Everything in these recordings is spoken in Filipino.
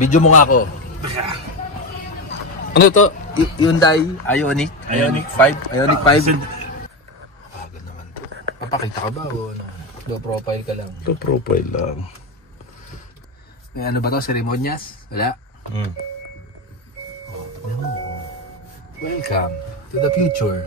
Video mo nga ako. Ano to? Hyundai Ioniq? Ioniq 5? Ioniq 5? Agad naman to. Papakita ka ba o ano? Low profile ka lang? Low profile lang. May ano ba to? Seremonyas? Wala? Welcome to the future.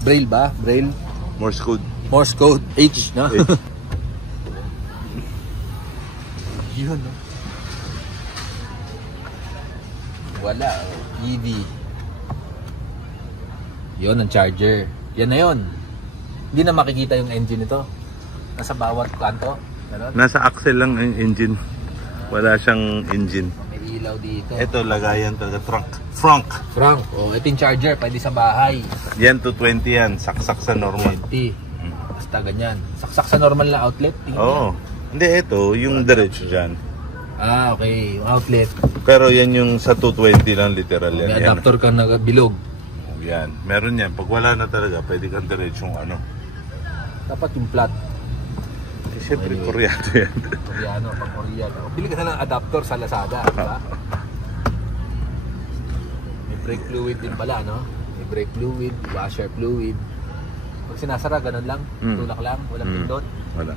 Braille ba? Braille? Morse code. Morse code. H, no? H. Yun, no? Wala. EV. Yun, ang charger. Yan na yun. Hindi na makikita yung engine nito. Nasa bawat kanto. Ganon? Nasa axle lang ang engine. Wala siyang engine. May ilaw dito. Ito, lagayan talaga. Frunk. Oh, ito yung charger. Pwede sa bahay. Yan to 20 yan. Saksak sa normal. 20. Basta ganyan. Saksak sa normal na outlet. Oo. Hindi, ito. Yung diretso dyan. Ah, okay. Yung outlet. Pero yan yung sa 220 lang literal yan. May adapter ka na bilog. Yan. Meron yan. Pag wala na talaga, pwede kang diretsong ano. Dapat yung flat. Eh, siyempre, anyway, Koreano yan. Koreano, pang Koreano. Bili ka na ng adapter sa Lazada, diba? May brake fluid din pala, no? May brake fluid, washer fluid. Pag sinasara, ganun lang. Tulak lang, walang pindot. Wala.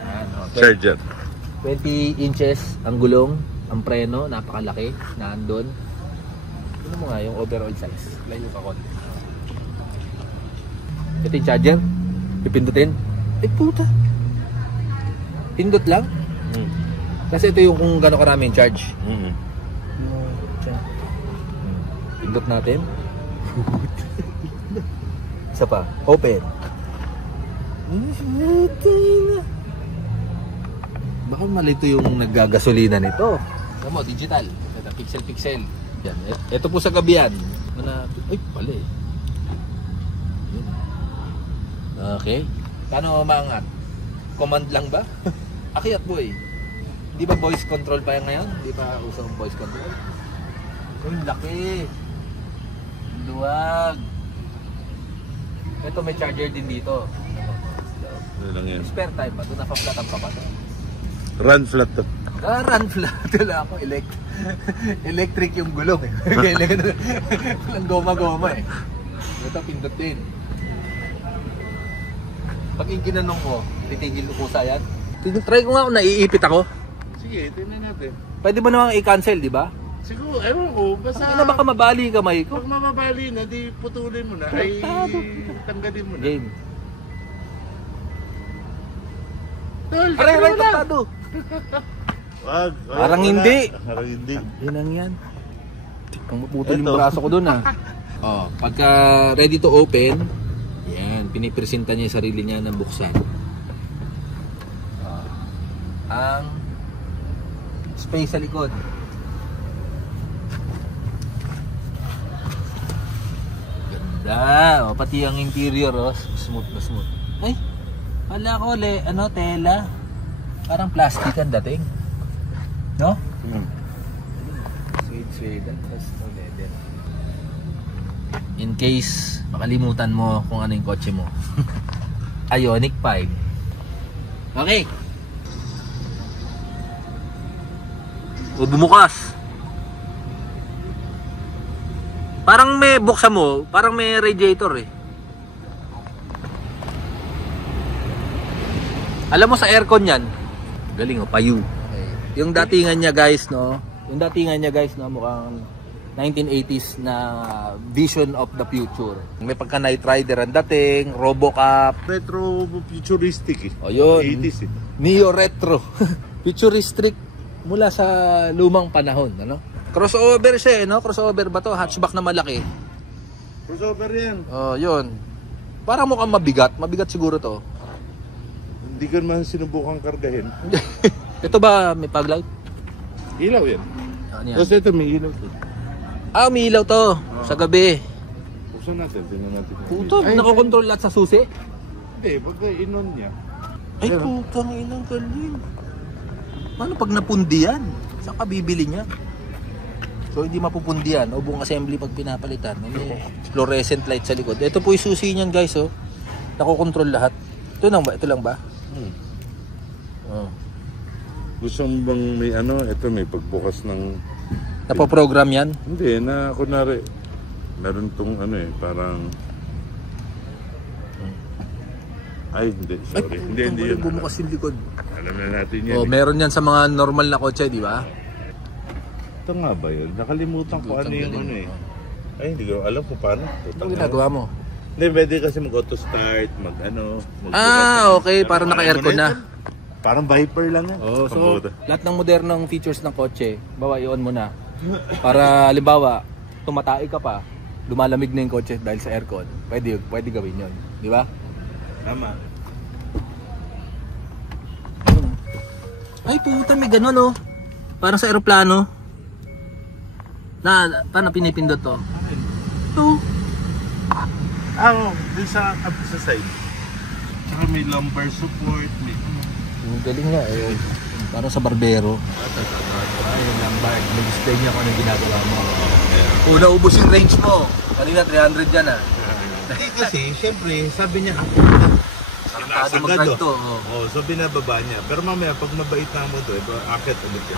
Ayan, okay. Charger. 20 inches ang gulong, ang preno, napakalaki, naandun. Ano mo nga yung overall size? Layo ka konti. Ito yung charger. Pipindutin. Eh puta. Pindot lang. Kasi ito yung kung gano'n karami yung charge. Pindot natin. Isa pa. Open. Baka malito yung naggagasolina nito. Alam mo, digital. Pixel. Yan. Ito po sa gabi yan. Ay, pala eh. Okay. Paano maangat? Command lang ba? Akyat boy. Di ba voice control pa yan ngayon? Di ba uso ang voice control? Uy, laki. Luwag. Ito may charger din dito. Ano lang yan? Spare time ba? Ito napa-flat ang pa to. Run flat to. Run flat. Wala ako. Electric yung gulong eh. Walang goma-goma eh. Ito pindot din. Pag ginanong ko, titigil ko sa yan. Try ko nga kung naiipit ako. Sige, tingnan natin. Pwede ba namang i-cancel, di ba? Siguro, ewan ko. Basta... Ano baka mabali kamay ko? Pag mamabali na, di putulin mo na. Ay, tanggalin mo na. Game. Tol, Aray, taktado. Wag. Parang hindi. Parang hindi. Yan ang yan. Ang maputol yung braso ko dun ah. Oh, pagka ready to open, yan, pinipresenta niya yung sarili niya ng buksan. Ang space sa likod. Ganda. O, pati ang interior, oh, smooth na smooth. Ay, wala ko, tela. Parang plastic ang dating. No? Suede. Tapos no leather. In case makalimutan mo kung ano yung kotse mo. Ioniq 5. Okay. O bumukas. Parang may buksan mo, parang may radiator eh. Alam mo sa aircon yan, galing oh, payu. Okay. Yung datingan niya guys, no? Mukhang 1980s na vision of the future. May pagka Knight Rider ang dating, RoboCop. Retro futuristic eh. O yun. 80s eh. Neo retro. Futuristic mula sa lumang panahon, ano? Crossover siya eh, no? Crossover ba to? Hatchback na malaki. Crossover yan. Oh, yun. Parang mukhang mabigat. Mabigat siguro to. Hindi ka naman sinubukan kargahin. Ito ba may fog light? Ilaw yan. Ano yan? Tapos ito may ilaw to. Ah, may ilaw to. Sa gabi. Buksan natin, tingnan natin. Puto, nakokontrol lahat sa susi? Hindi, pag inon niya. Ay, putang inang galing. Paano pag napundi yan? Saan ka bibili niya? So, hindi mapupundi yan. O buong assembly pag pinapalitan. May fluorescent light sa likod. Ito po yung susi niyan, guys. Oh. Nakokontrol lahat. Ito lang ba? Ito lang ba? Oh. Gusto mo bang may ano, ito may pagbukas ng... Napoprogram yan? Hindi, na kunwari, meron tong ano eh, parang... Ay, hindi, sorry. Hindi yun. Bumukas yung likod. Alam na natin yan. Oh, meron yan sa mga normal na kotse, di ba? Ito nga ba yun? Nakalimutan ko ano yung ano eh. Ay, hindi ko alam kung paano. Ano ginagawa mo? Hindi, pwede kasi mag-auto start, mag-ano. Okay. Parang naka-aircon na. Parang Viper lang yan. Oh, so, lahat ng modernong features ng kotse, bawa i-on mo na. Para, halimbawa, tumatai ka pa, lumalamig na yung kotse dahil sa aircon. Pwede gawin yun. Di ba? Tama. Ay, puta, may gano'n, oh. Parang sa aeroplano. Paano pinipindot to? Ito. Dun sa side. Tsaka may lumbar support, may... Ang galing nga, eh. Parang sa barbero. Ay, lumbar. Nag-display niya kung anong ginagawa mo. Naubos yung range mo. Kanina, 300 yan, ah. Kasi, syempre, sabi niya, Sarantado mag-drive to. so binababa niya. Pero mamaya, pag mabait na mo doon, akit ulit yan.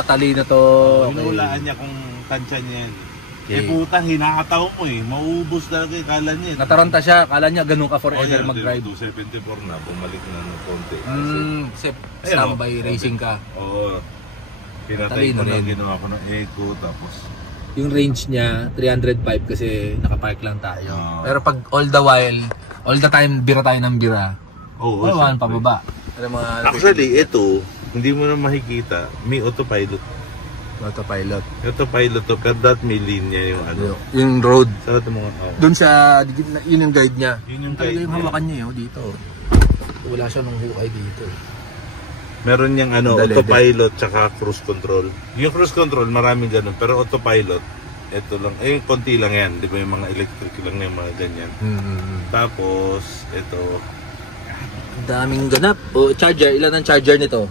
Matalino to. Hinulaan niya kung tansya niya yan. Eh puta, hinakataw mo eh. Mauubos talaga yung kala niya. Nataranta siya. Kala niya ganun ka forever mag-drive. 274 na, bumalik na ng konti. Kasi standby racing ka. Oo. Pinatay ko na, ginawa ko ng eco, tapos... Yung range niya, 305 kasi nakapark lang tayo. Pero pag all the time, bira tayo ng bira. Oo. Pababa. Actually, ito, hindi mo na makikita, may autopilot. Autopilot to, pero that may linya yung ano. Yung road. Sa ito mga Doon sa, yun yung guide niya. Yun yung guide yung niya. hawakan niya dito. Wala siya nung hukay dito. Meron niyang ano, autopilot tsaka cruise control. Yung cruise control, maraming ganun. Pero autopilot, ito lang. Konti lang yan. Di ba yung mga electric lang yung mga ganyan. Tapos, ito. Daming ganap. Charger. Ilan ang charger nito?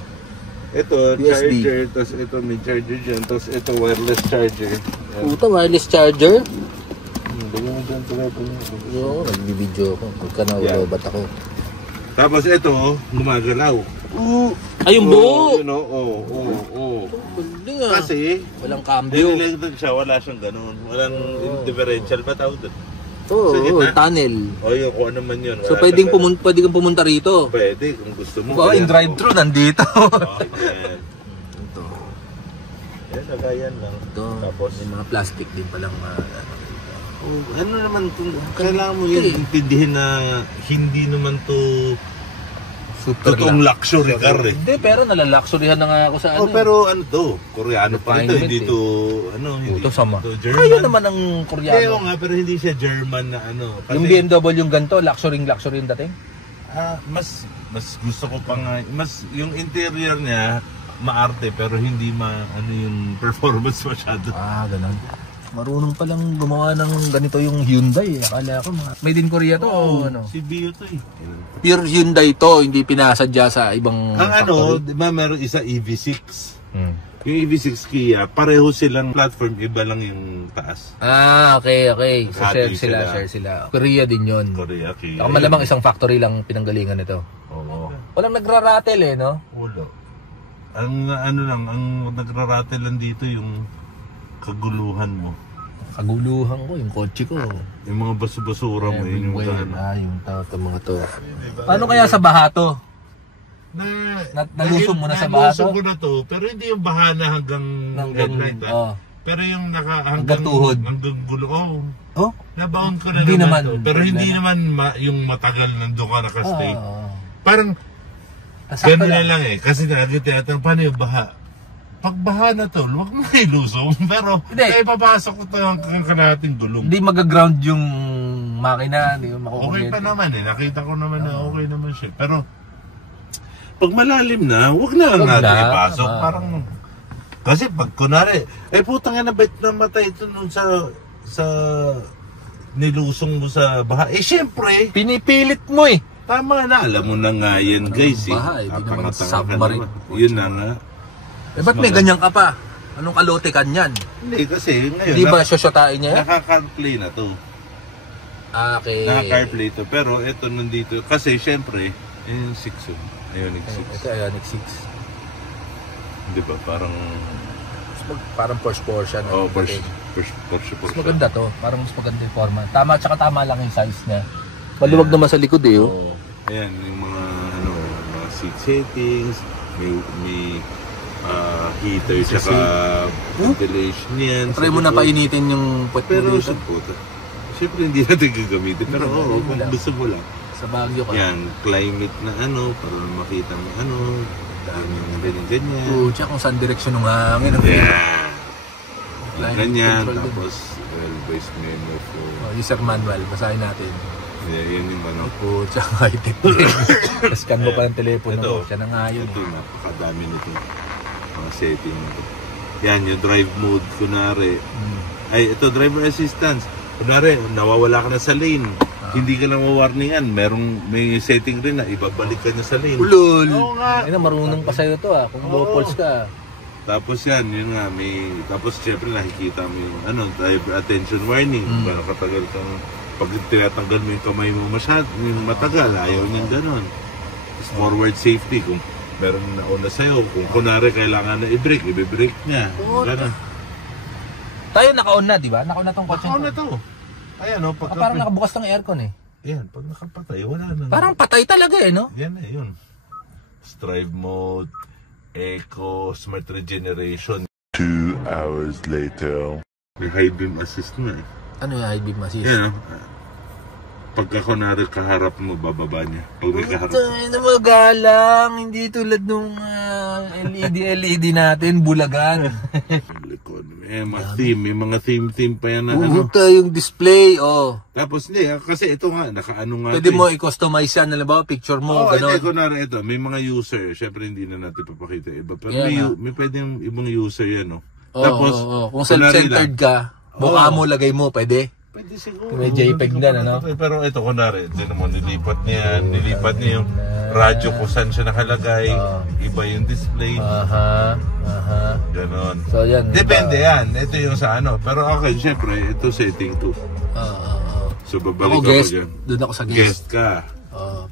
Ito, USB. charger. Tapos ito, may charger dyan. Tapos ito, wireless charger. Puta, wireless charger? Lagyan mo dyan, telephone mo. Oo, nagbibideo ko. Pagka naulobat ako. Tapos ito, gumagalaw. Ay, yung buo! Galing ah. Kasi, walang cambio. electric siya, wala siyang ganun. Walang differential ba tawag doon? Tunnel. Yun, kung ano man yun. So pwede kang pumunta rito. Pwede, kung gusto mo. In drive-thru, nandito. Yan. Ito. Yan, lagayan lang. Ito. Tapos, may mga plastic din palang ano naman, kailangan mo yun intindihin na hindi naman to totoong luxury car eh. Hindi, pero nalalaxuryhan na nga ako sa ano. Pero ano to, Koreano pa rin to, hindi to, hindi ito sama. to German. Ayun naman ang Koreano. Kaya nga, pero hindi siya German na ano. Kasi, yung BMW yung ganito, luxury yung dating? mas gusto ko pa nga, yung interior niya, maarte, pero hindi ano yung performance masyado. Ganun. Marunong palang gumawa ng ganito yung Hyundai. Akala ko made in Korea to ano. Si Bio to eh. Pure Hyundai to, hindi pinasadya sa ibang Ang factory. di ba meron isa EV6. Yung EV6 Kia, pareho silang platform, iba lang yung taas. Okay. So Hati share sila. Korea din yun. Korea, Kia. Ako malamang isang factory lang pinanggalingan nito. Oo. Walang nagraratel no? Wala. Ang ang nagraratel lang dito yung kaguluhan mo. Kaguluhan ko, yung kotse ko. Yung mga basura mo, yun yung yung mga to. Paano kaya sa baha to? Nalusong mo na sa baha to? Nalusong ko na to, pero hindi yung baha na hanggang headlight. Pero yung hanggang tuhod. Hanggang gulo. Nabaon ko na hindi naman to. Pero hindi naman yung matagal nandun ka nakastay. Parang gano'n na lang eh. Kasi nakagit tinatanong, paano yung baha? pag baha na tol, huwag mo ilusong. Pero, kaya papasok ko ito ang kalahating gulong. Hindi mag-ground yung makina, hindi okay pa naman eh. Nakita ko naman na okay naman siya. Pero, pag malalim na, huwag na lang natin ipasok. Parang, kasi pag kunwari, putang na bait na matay ito nung sa nilusong mo sa baha. Siyempre, pinipilit mo eh. Tama na, alam mo na nga yan guys eh. Baha, hindi naman submarine. Yun na nga. Ba't may ganyan ka pa? Anong kalote ka niyan? Hindi kasi ngayon. Hindi ba syosotain niya? Naka-CarPlay na to. Okay. Naka-CarPlay to. Pero ito nandito. Kasi syempre, yung 6 yun. Ioniq 6. Ito Ioniq 6. Di ba? Parang Porsche na. Oh, Porsche. Mas maganda to. Parang mas maganda yung forma. Tsaka lang yung size niya. Maluwag naman sa likod eh. Oh. Ayan, yung mga seat settings, may heater, tsaka ventilation yan. Try mo na painitin yung puwet mo dito. Pero siyempre hindi natin gagamitin. Pero kung gusto mo lang. Sa Baguio ka. Yan, climate na para makita mo ganyan. Tsaka kung saan direksyon ng hangin. Yeah. Ganyan, tapos voice memo for user manual, basahin natin. Yan yung tsaka high-tech. Scan mo pa ng telepono mo. Siya na nga yun. Ito, napakadami nito. Mga setting nito. Yan, yung drive mode, kunwari. Ito, driver assistance. Kunwari, nawawala ka na sa lane. Hindi ka lang mawarningan. May setting rin na ibabalik ka na sa lane. Ulol! Ay na, marunong pa sa'yo to kung low pulse ka. Tapos yan, yun nga, tapos syempre nakikita mo yung driver attention warning. Para katagal kang pag tinatanggal mo yung kamay mo yung matagal, ayaw niyang ganon. Forward safety, kung meron na una sa'yo, kung kunwari kailangan na i-brake, i-brake niya. Ganon. Tayo naka-on na, di ba? Naka-on na tong kotse. Naka-on na to. Ayan parang nakabukas ng aircon eh. Yan, pag nakapatay, wala na. Parang patay talaga eh, no? Yan eh, yun. Drive mode, eco, smart regeneration. 2 hours later. May high beam assist na eh. Ano yung high beam assist? Yan, pagka kunwari kaharap mo, bababa niya. Pag may kaharap. Ito magalang, hindi tulad nung LED natin, bulagan. May mga theme pa yan na yung display, Tapos hindi, kasi ito nga, nakaano nga. Pwede mo i-customize yan, halimbawa, picture mo, gano'n. Kunwari ito, may mga user, syempre hindi na natin papakita iba. Pero may pwedeng ibang user yan, Tapos, kung self-centered ka, mukha mo, lagay mo, pwede? Pwede siguro. May JPEG na, ano? Pero ito, kunwari, nilipat niya yung radyo kung saan siya nakalagay, iba yung display. Ganon. So, yan. Depende yan. Ito yung sa Pero okay, syempre, ito setting 2. So, babalik ako dyan. Doon ako sa guest. Guest ka.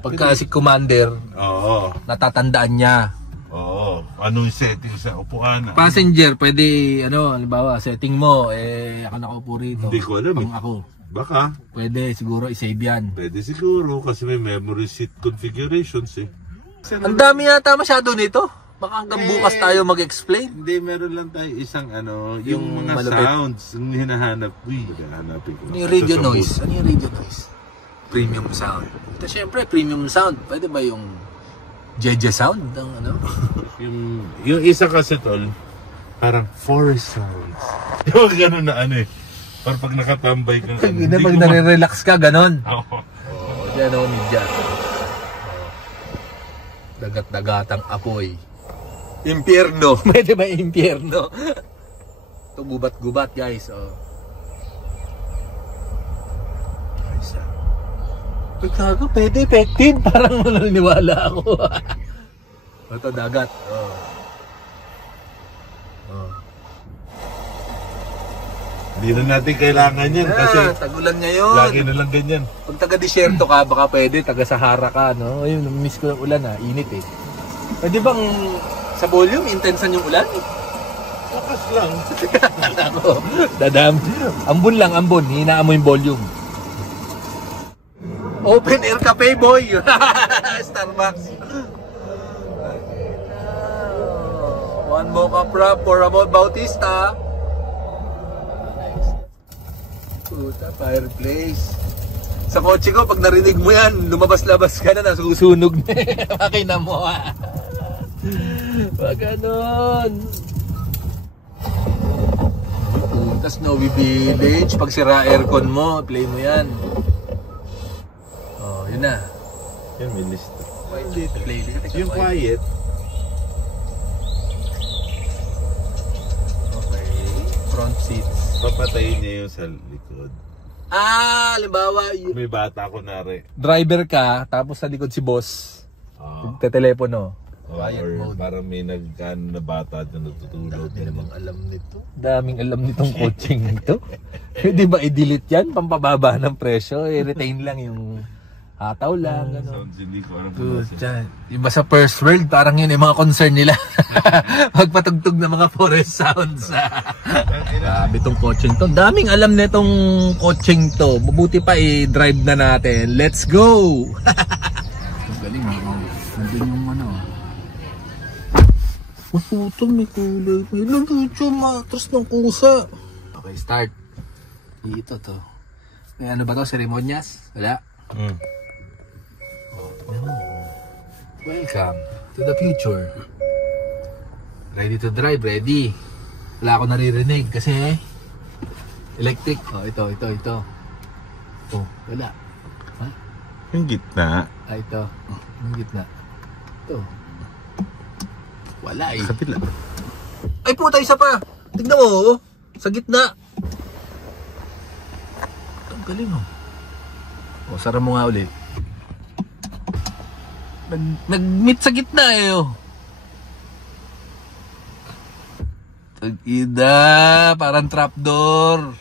Pagka si Commander, natatandaan niya. Anong setting sa upuan? Passenger, pwede, halimbawa, setting mo, ako nakaupo rito. Hindi ko alam. Ako. Baka. Pwede, siguro, i-save yan. Pwede siguro, kasi may memory seat configurations eh. Ang dami yata masyado nito. Baka hanggang bukas tayo mag-explain. Hindi, meron lang tayo isang yung mga malupit sounds, yung hinahanap. Hanapin ko. Ano yung radio noise? Premium sound. Ito, syempre, premium sound. Pwede ba yung Jeje sound? yung isa kasi tol, parang forest sounds. Yung gano'n na parang pag nakatambay ka. Pag nare-relax ka, gano'n. Diyan media. Dagat-dagatang apoy. Impyerno. Pwede ba impyerno? Ito gubat-gubat guys. Pagkago, pwede effective. Parang naniniwala ako. Ito dagat. Hindi na natin kailangan yan kasi tagulan ngayon. Lagi na lang ganyan. Pag taga-disyerto ka, baka pwede. Taga-Sahara ka, no? Ayun, miss ko ng ulan, init eh. Pwede bang sa volume, intensan yung ulan? Lakas lang. Dadam. Ambon lang, ambon. Hinaan mo yung volume. Open air cafe, boy. Starbucks. One mocha prop for Ramon Bautista. Puta, fireplace. Sa kotse ko, pag narinig mo yan, lumabas-labas ka na, nasusunog na. Makina mo. Wag ganon. Punta Snowy Village. Pag sira aircon mo, play mo yan. Oh, yun na. Yan, may list. Playlist. Yung quiet. Okay. Front seats. Papatayin niya yung sa likod. Halimbawa, May bata ko nari. driver ka, tapos sa likod si boss. Te-telepono. Quiet Or mode. parang may na bata na natutulog. Dami namang alam nito. Daming alam nitong coaching nito. Di ba i-delete yan? Pampababa ng presyo. I-retain lang yung hataw lang. Ano. Sounds hindi ko alam Good dyan. Iba sa first world, parang yun yung mga concern nila. Magpatugtog ng mga forest sounds. Grabe tong coaching to. Daming alam nitong coaching to. Mabuti pa i-drive na natin. Let's go! Galing. Nandun yung ano. Puto, may kulay. May lulucho, matras ng kusa. Okay, start. Ito to. May ano ba to? Seremonyas? Wala? Welcome to the future. Ready to drive, ready. Wala ako naririnig kasi electric. Oh, ito. Oh, wala. Ha? Yung gitna. Ito. Yung gitna. Ito. Wala eh. Sa pila. Ay puta, isa pa. Tignan mo, oh. Sa gitna. Ang galing, oh. O, sara mo nga ulit. Nag-meet sa gitna eh, oh. Tag-ida, parang trapdoor.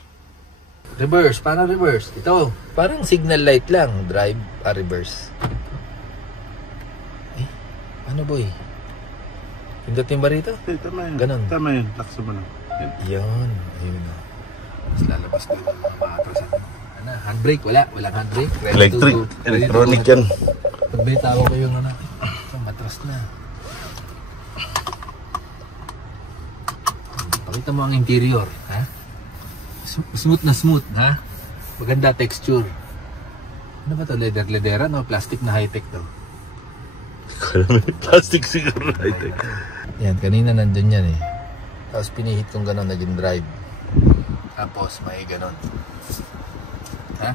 Reverse, parang reverse. Ito, parang signal light lang. Drive, reverse. Eh, ano boy? Pindutin ba rito? Tama yun. Ganon. Tama yun. Lakso mo lang. Yun. Ayun na. Mas lalabas na yung mga matrasan. Ano, handbrake? Wala. Walang handbrake. Ready Electric. to go. Electronic yan. Pag may tao ko yung ano. Ito, matras na. Pakita mo ang interior. Ha? Smooth na smooth. Ha? Maganda texture. Ano ba ito? Leather-leathera? No? Plastic na high-tech to. Plastic siguro. Yan, kanina nandun yan eh. Tapos pinihit kong gano'n, naging drive. Tapos may gano'n. Ha?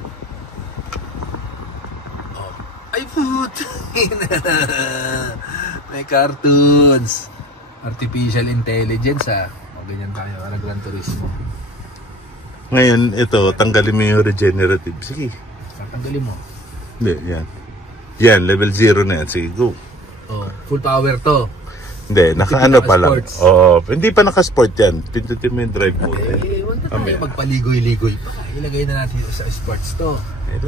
Oh. Ay put! May cartoons. Artificial intelligence ha. O ganyan tayo, para Gran Turismo. Ngayon, ito, tanggalin mo yung regenerative. Sige. Tatanggalin mo. Hindi, yan. Yan, level 0 na yan. Sige, go. Oh, full power to. Hindi, naka-ano pa lang. Sports. Oo, hindi pa naka-sport yan. Pindutin mo yung drive mode. Eh, huwag na tayo magpaligoy-ligoy pa. Ilagay na natin sa sports to.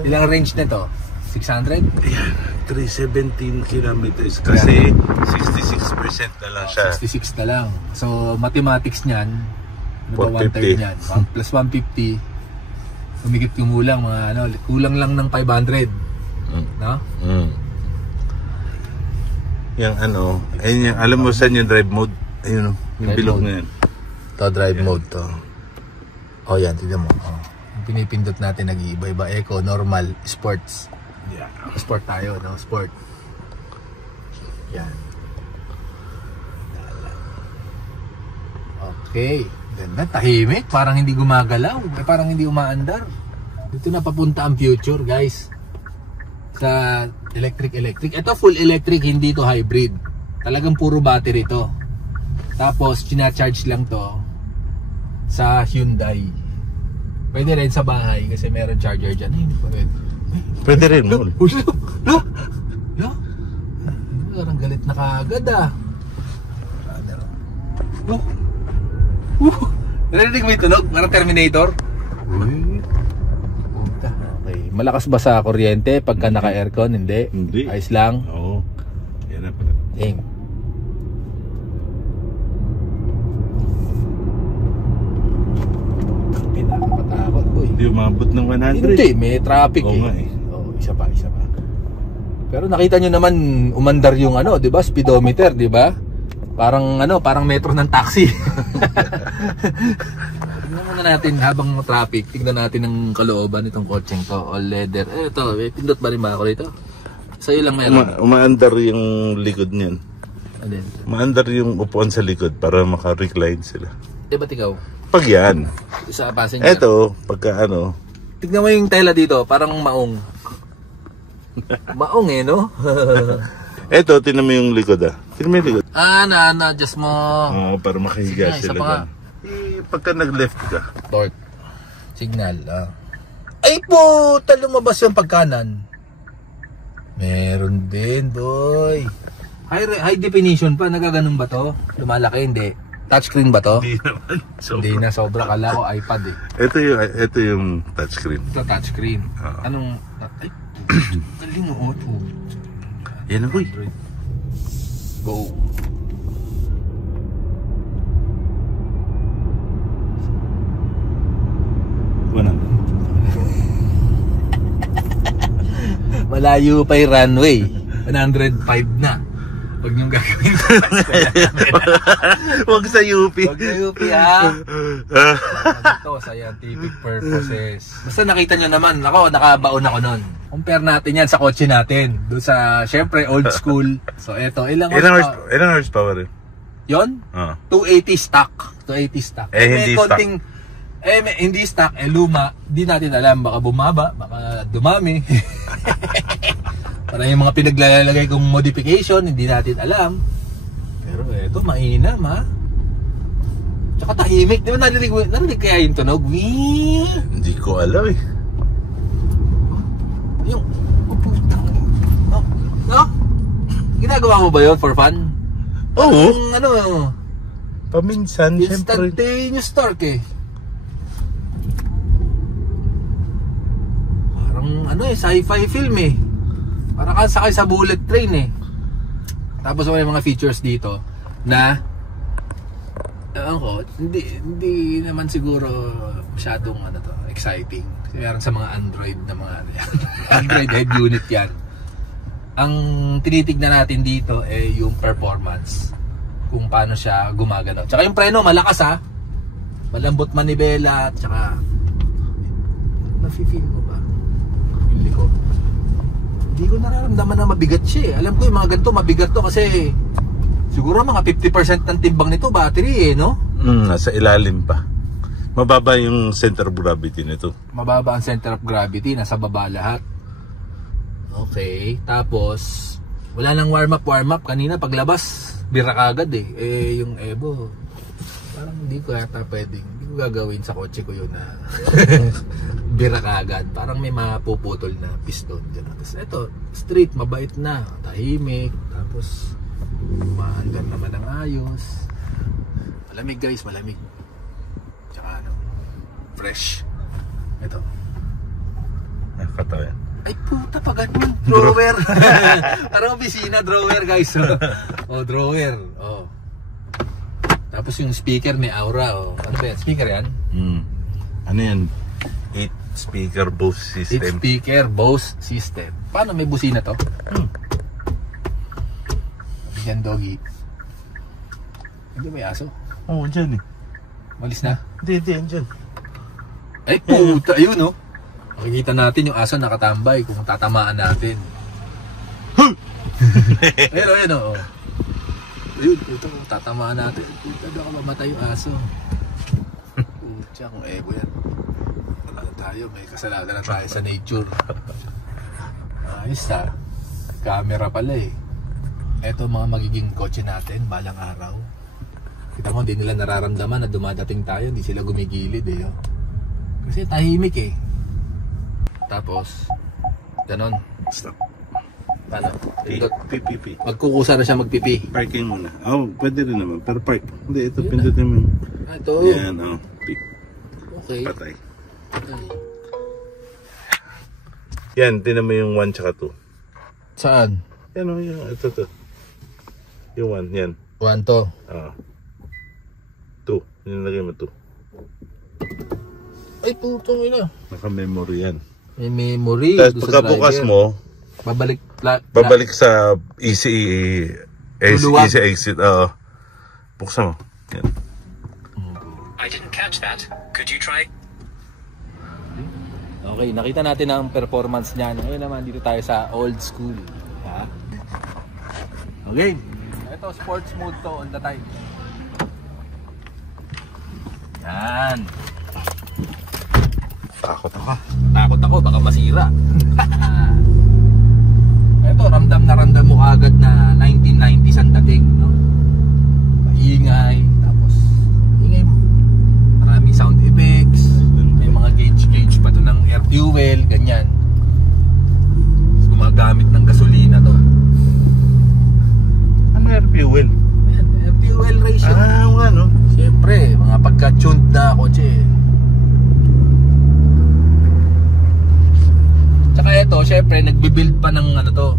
Ilang range na to? 600? Ayan, 317 kilometers kasi 66% na lang siya. 66 na lang. So, mathematics niyan, ano ba 1/3 niyan? Plus 150. Humigit kumulang mga ano, kulang lang ng 500. No? Yung ano, ayun yung, alam mo saan yung drive mode? Ayun, yung Drive bilog mode. na yan. To drive mode to. Oh, yan, tignan mo. Oh. Yung pinipindot natin nag-iiba-iba. Eco, normal, sports. Yeah. Sport tayo, no? Sport. Yan. Okay. Ganda, tahimik. Parang hindi gumagalaw. Parang hindi umaandar. Dito na papunta ang future, guys. Sa electric. Ito full electric, hindi to hybrid. Talagang puro battery to. Tapos, charge lang to sa Hyundai. Pwede rin sa bahay kasi meron charger dyan. Ay, hindi pa rin. Pwede rin mo. Parang galit na kaagad ah. Narinig mo yung tunog? Parang Terminator? Okay. Malakas ba sa kuryente pagka naka-aircon? Hindi? Hindi. Ayos lang? Oo. Yan na pala. Pinakatakot boy. Hindi umabot ng 100. Hindi, may traffic Oo nga eh. Oh, isa pa. Pero nakita nyo naman umandar yung ano, 'di ba? Speedometer, 'di ba? Parang ano, parang metro ng taxi. Tingnan muna natin habang traffic, tingnan natin ang kalooban nitong kotseng to, all leather. Ito, may pindot ba rin ba ako rito? Sa'yo lang meron. Umaandar yung likod niyan. Alin? Umaandar yung upuan sa likod para maka-recline sila. Ba't ikaw? Pag yan. Sa passenger. Ito, pagka ano. Tignan mo yung tela dito, parang maong. Maong eh, no? Ito, tinan mo yung likod ah. Tinan mo yung likod. Na-adjust mo. Oo, para makahiga Sige, isa sila pa nga. dyan. Pagka nag-left ka. Torque. Signal. Ay puta, lumabas yung pagkanan. Meron din, boy. High definition pa, nagaganon ba to? Lumalaki, hindi. Touchscreen ba to? Hindi naman. Hindi na, sobra. Kala ko iPad eh. Ito yung touchscreen. Ito touchscreen. Oo. Anong... Ay, galing mo. Yan na boy. Go. Wala. Malayo pa yung runway. 105 na. Huwag niyong gagawin. Huwag sa UP. Huwag sa UP ha. Ito, scientific purposes. Basta nakita nyo naman, ako, nakabaon ako nun. Compare natin yan sa kotse natin. Doon sa, syempre, old school. So, eto, ilang horsepower yun? Yun? 280 stock. Hindi stock. Hindi stock, luma. Di natin alam, baka bumaba, baka dumami. Parang yung mga pinaglalagay kong modification, hindi natin alam. Pero eto, mainam ha. Tsaka tahimik. Di ba narinig kaya yung tunog? Wee! Hindi ko alam eh. Yung... No? Ginagawa mo ba yun for fun? Oo. Ano? Paminsan, syempre. Instantaneous torque eh. Parang ano eh, sci-fi film eh. Parang kasakay sa bullet train eh. Tapos may mga features dito na hindi naman siguro masyadong exciting. Kasi meron sa mga Android na mga Android head unit yan. Ang tinitignan natin dito yung performance. Kung paano siya gumagalaw. Tsaka yung preno malakas ha. Malambot manibela. Tsaka nafe-feel mo ba? Yung likod. Hindi ko nararamdaman na mabigat siya eh. Alam ko yung mga ganito mabigat to kasi siguro mga 50% ng timbang nito battery eh, no? Nasa ilalim pa. Mababa yung center of gravity nito. Mababa ang center of gravity, nasa baba lahat. Okay, tapos wala nang warm up kanina paglabas, bira kagad eh. Yung Evo parang hindi ko yata pwedeng, hindi ko gagawin sa kotse ko yun na bira kagad, parang may mapuputol na piston dyan. Tapos eto, street, mabait na, tahimik, tapos maandar naman ng ayos. Malamig guys, malamig. Tsaka fresh. Eto. Nakakatawa yan. Ay puta pa ganun. Drawer. Parang opisina, drawer guys. Drawer. Tapos yung speaker ni Aura. Ano ba yan? Speaker yan? Ano yan? 8-speaker Bose system. 8-speaker Bose system. Paano may busina to? Yan doggy. Hindi may aso? Oo, dyan eh. Malis na? Hindi, dyan. Ay puta, ayun no. Makikita natin yung aso nakatambay kung tatamaan natin. Pero ayun o. Ayun, puta kung tatamaan natin. Puta, baka mamatay yung aso. Puta, kung Evo yan. Ano tayo, may kasalanan na tayo sa nature. Ayos ha. Camera pala eh. Eto mga magiging kotse natin balang araw. Kita mo, hindi nila nararamdaman na dumadating tayo. Hindi sila gumigilid eh. Kasi tahimik eh. Tapos, ganon. Stop. Paano? Pipi. Magkukusa na siya magpipi. Parking muna. Pwede rin naman. Pero park. Hindi, ito pindutin mo. Ito. Yan, Okay. Patay. Yan, tinan mo yung 1 tsaka 2. Saan? Yan o, ito. Yung 1, yan. 1 to. 2. Nilagay mo 2. Ay, putong ina. Naka-memory yan. May memory. Tapos pagkabukas mo, babalik sa easy exit. Buksan mo. Yan. I didn't catch that. Could you try? Okay, nakita natin ang performance niyan. Ngayon naman dito tayo sa old school. Ha? Okay. Ito, sports mode to all the time. Yan. Takot ako. Takot ako, baka masira. Ito, ramdam na ramdam mo agad na 1990s ang dating, no? Maingay, tapos ingay mo. Maraming sound effects, may mga gauge pa to ng air fuel, ganyan. Gumagamit ng gasolina to. Ano air fuel? Ayan, air fuel ratio. Ano? Siyempre, mga pagka-tuned na kotse. Tsaka ito, syempre, nagbibuild pa ng ano to,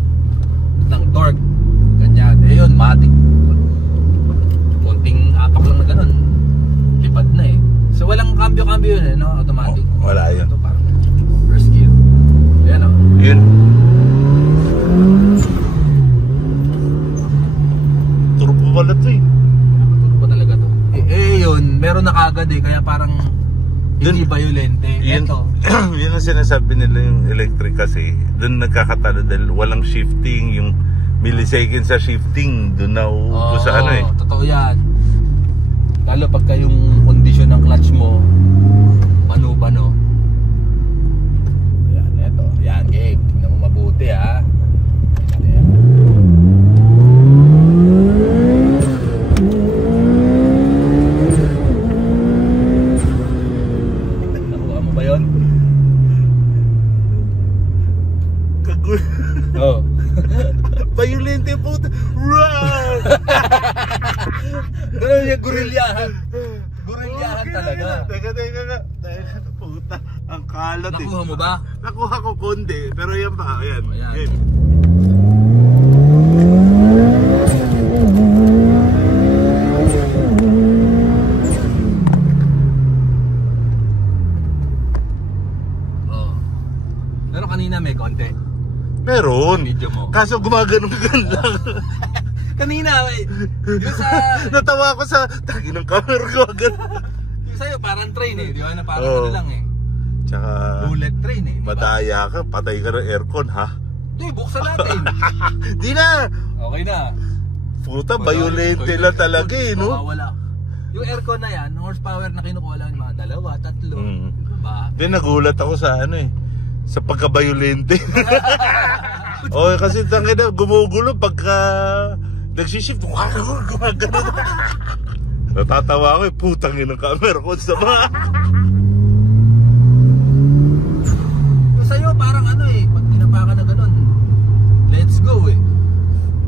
ng torque. Ganyan. Eh yun, matik. Konting apak lang na ganun. Lipad na eh. So walang cambio-cambio yun eh, no? Automatic. Oh, wala yun. Ito parang first gear. Yan o. Yun. Turbo pala to eh. Turbo talaga to. Yun, meron na kagad eh, kaya parang hindi violente. Yun, Ito. yun ang sinasabi nila yung electric kasi. Doon nagkakatalo dahil walang shifting. Yung milliseconds sa shifting, doon na uupo sa ano eh. Totoo yan. Lalo pagka yung kondisyon ng clutch mo mano-bano. Yan, eto. Yan, Gabe. Tingnan mo mabuti ha. Ayan. Nakuha mo ba yun? Kagulo. Oo. Violente puta. Run! Ganun yung gorilyahan. Gorilyahan talaga. Teka. Puta. Ang kalat eh. Nakuha mo ba? Nakuha ko konti. Pero yan pa. Ayan. Ayan. Ayan. Oo. Pero kanina may konti. Meron. Video mo. Kaso gumaganon lang. Kanina, yung sa... Natawa ko sa tagi ng camera ko agad. Yung sa'yo, parang train eh. Di ba? Na parang Oo. ano lang eh. Tsaka Bullet train eh. Di ba? madaya ka, patay ka ng aircon ha. Hindi, buksan natin. Di na. Okay na. Puta, violente lang talaga eh, no? Wala. Yung aircon na yan, horsepower na kinukuha lang yung mga 2, 3. Diba? Di nagulat ako sa ano eh. Sa pagka-violente. Oh, kasi tangin na gumugulo pagka nagsishift. Gumagano. Natatawa ako eh, putang ina ng camera ko sa mga. Yung sa'yo, parang ano eh, pag tinapakan na ganun, let's go eh.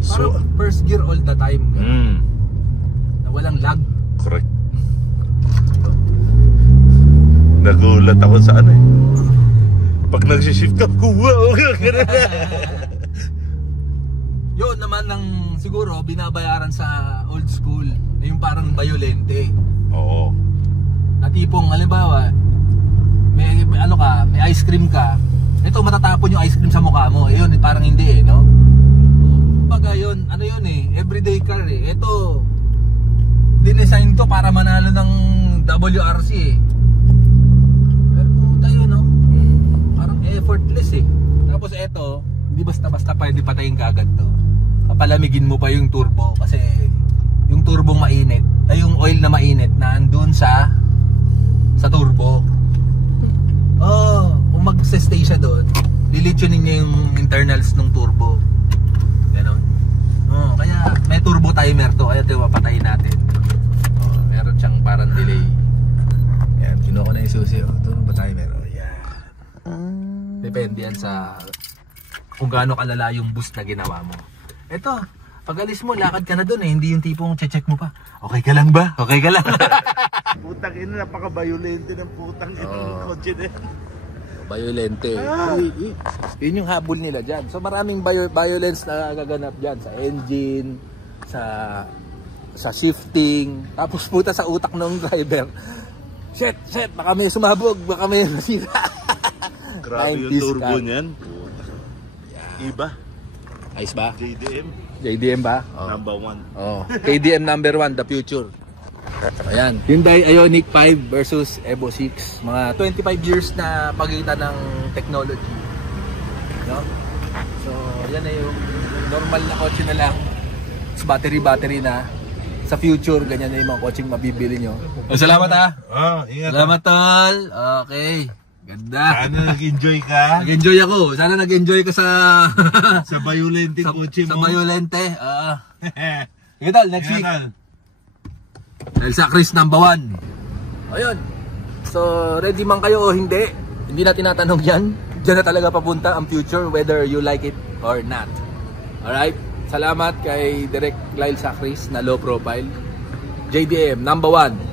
Parang first gear all the time. Na walang lag. Correct. Nagulat ako sa ano eh. Pag nagsishift ka, wow! Yun naman lang siguro binabayaran sa old school. Yung parang violente. Oo. Na tipong, halimbawa, may ano ka, may ice cream ka. Ito, matatapon yung ice cream sa mukha mo. Yun, parang hindi eh, no? Baga yun, ano yun eh, everyday car eh. Ito, dinesign to para manalo ng WRC eh. Pero puta yun, no? Parang effortless eh. Tapos ito, hindi basta-basta pwede patayin kagad to. Papalamigin mo pa yung turbo kasi yung turbong mainit, ay yung oil na mainit na andun sa turbo. Oh, kung mag-stay siya doon, lilitsunin niya yung internals ng turbo. Ganon. Oh, kaya may turbo timer to, kaya ito papatayin natin. Oh, meron siyang parang delay. Yan, kinuha ko na yung susi. Oh, turbo timer. Oh, yan. Depende yan sa kung gaano kalala yung boost na ginawa mo. Ito, pag alis mo, lakad ka na doon eh. Hindi yung tipong check mo pa. Okay ka lang ba? Okay ka lang. Putang ina, napaka-violente ng putang ina ng kotse na yan. Violente. Yun yung habol nila dyan. So maraming violence na gaganap dyan. Sa engine, sa shifting, tapos puta sa utak ng driver. Shit, baka may sumabog, baka may nasira. Grabe yung turbo niyan. Iba. Ayos ba? JDM ba? number 1. Oh. KDM number 1, the future. Ayan. Hyundai Ioniq 5 versus Evo 6. Mga 25 years na pagitan ng technology. No? So, yan na yung normal na kotse na lang. Battery na. sa future, ganyan na yung mga kotseng mabibili nyo. Salamat ha. Ingat. Salamat tol. Okay. Ganda. Sana nag-enjoy ka. Nag-enjoy ako. Sana nag-enjoy ka sa Sa Bayulente kotse sa mo. Bayolente. Sige tol, next week. Dahil sa Chris number 1. Ayun. So, ready man kayo o hindi? Hindi na tinatanong yan. Diyan na talaga papunta ang future, whether you like it or not. Alright? Salamat kay Direk Lyle Sacris na low profile. JDM number 1.